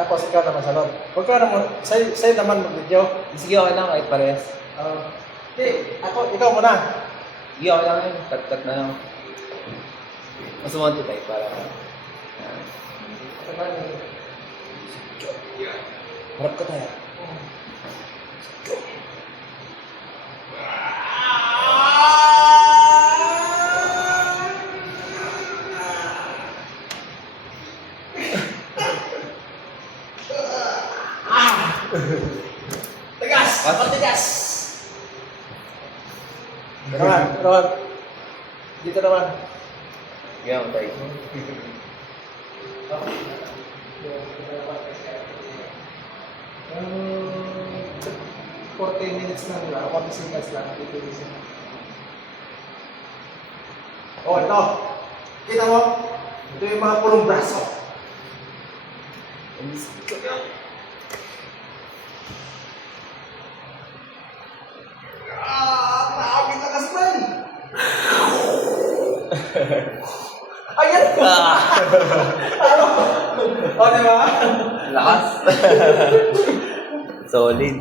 Tapos ikaw naman sunod. Huwag ka naman, sa'yo naman mag-video. Sige, okay lang kahit parehas. Ikaw muna. Sige, okay lang yun. Cut na lang. Mas umanti tayo para... Harap ka tayo. Tegas! Tegas! Rowan. Dito naman. Sige, ako tayo. 40 minutes lang lang, 40 seconds lang, titilisin. Oh, ito. Kita mo? Ito yung mga pulong braso. Grabe lakas man! Ayan! Ano? O, diba? Lakas! Solid.